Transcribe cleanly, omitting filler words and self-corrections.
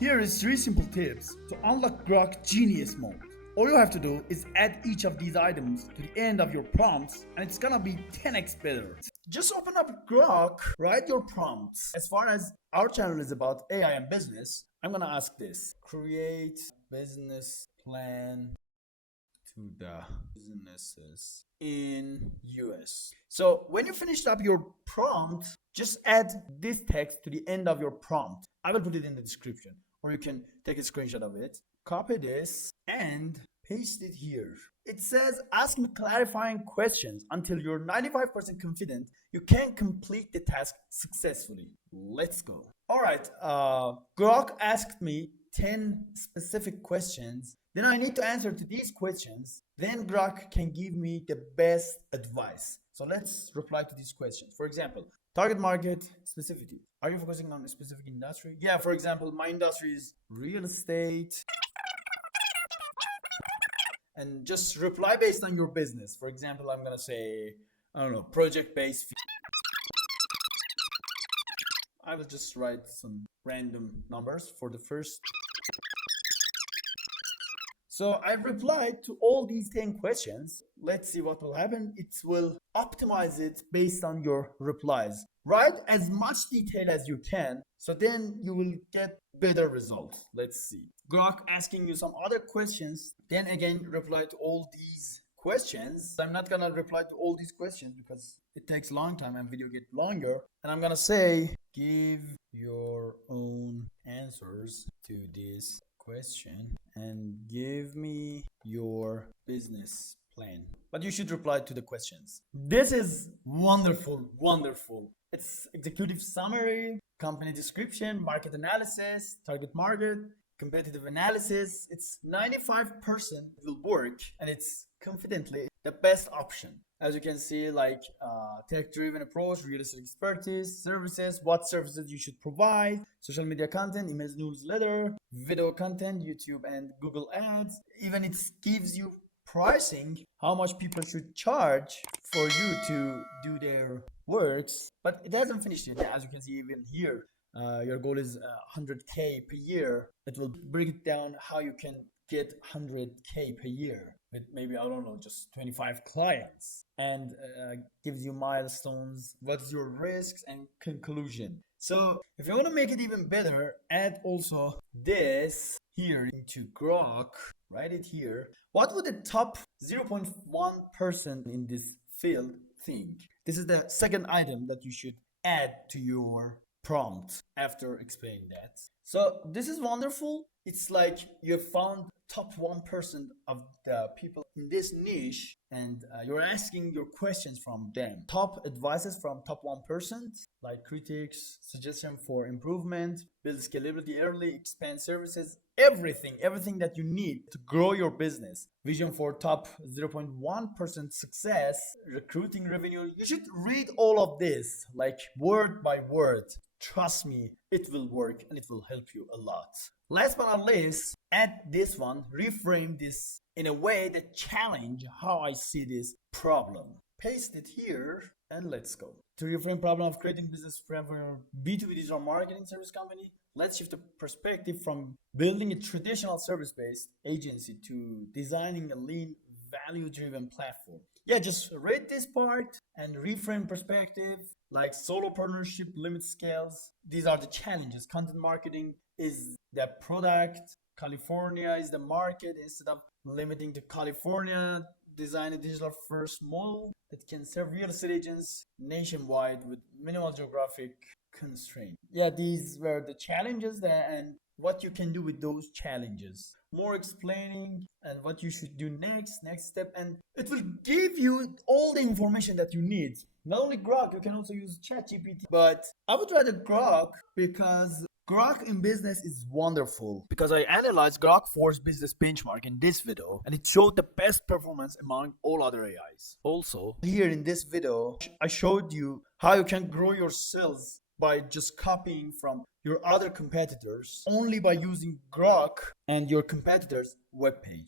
Here is 3 simple tips to unlock Grok Genius mode. All you have to do is add each of these items to the end of your prompts and it's gonna be 10x better. Just open up Grok, write your prompts. As far as our channel is about AI and business, I'm gonna ask this. Create business plan to the businesses in US. So when you finished up your prompt, just add this text to the end of your prompt. I will put it in the description, or you can take a screenshot of it. Copy this and paste it here. It says ask me clarifying questions until you're 95% confident you can complete the task successfully. Let's go. All right, Grok asked me 10 specific questions. Then I need to answer to these questions. Then Grok can give me the best advice. So let's reply to these questions. For example, target market specificity. Are you focusing on a specific industry? Yeah, for example, my industry is real estate. And just reply based on your business. For example, I'm gonna say, I don't know, project-based fee. I will just write some random numbers for the first. So I replied to all these 10 questions. Let's see what will happen. It will optimize it based on your replies. Write as much detail as you can, so then you will get better results. Let's see. Grok asking you some other questions, then again reply to all these questions. I'm not gonna reply to all these questions because it takes a long time and video get longer. And I'm gonna say, give your own answers to this question and give me your business plan. But you should reply to the questions. This is wonderful, wonderful. It's executive summary, company description, market analysis, target market, competitive analysis. It's 95% will work and it's confidently the best option. As you can see, like tech-driven approach, real estate expertise, services, what services you should provide, social media content, email newsletter, video content, YouTube and Google ads. Even it gives you pricing, how much people should charge for you to do their works. But it hasn't finished yet. As you can see even here, your goal is 100K per year. It will break it down how you can get 100K per year with maybe, I don't know, just 25 clients, and gives you milestones, what's your risks and conclusion. So if you want to make it even better, add also this here into Grok, write it here. What would the top 0.1% in this field think? This is the second item that you should add to your prompt after explaining that. So this is wonderful. It's like you found top 1% of the people in this niche and you're asking your questions from them. Top advices from top 1%, like critics, suggestion for improvement, build scalability early, expand services, everything that you need to grow your business. Vision for top 0.1% success, recruiting revenue. You should read all of this like word by word. Trust me, it will work and it will help you a lot. Last but not least, add this one, reframe this in a way that challenge how I see this problem. Paste it here and let's go. To reframe problem of creating business for B2B digital marketing service company, let's shift the perspective from building a traditional service-based agency to designing a lean, value-driven platform. Yeah, just read this part and reframe perspective, like solo partnership, limit scales. These are the challenges. Content marketing is the product, California is the market. Instead of limiting to California, design a digital first model that can serve real estate agents nationwide with minimal geographic constraint. Yeah, these were the challenges there and what you can do with those challenges. More explaining and what you should do next step, and it will give you all the information that you need. Not only Grok, you can also use ChatGPT, but I would rather Grok because Grok in business is wonderful. Because I analyzed Grok 4's business benchmark in this video and it showed the best performance among all other AIs. Also, here in this video, I showed you how you can grow your sales by just copying from your other competitors only by using Grok and your competitors' webpage.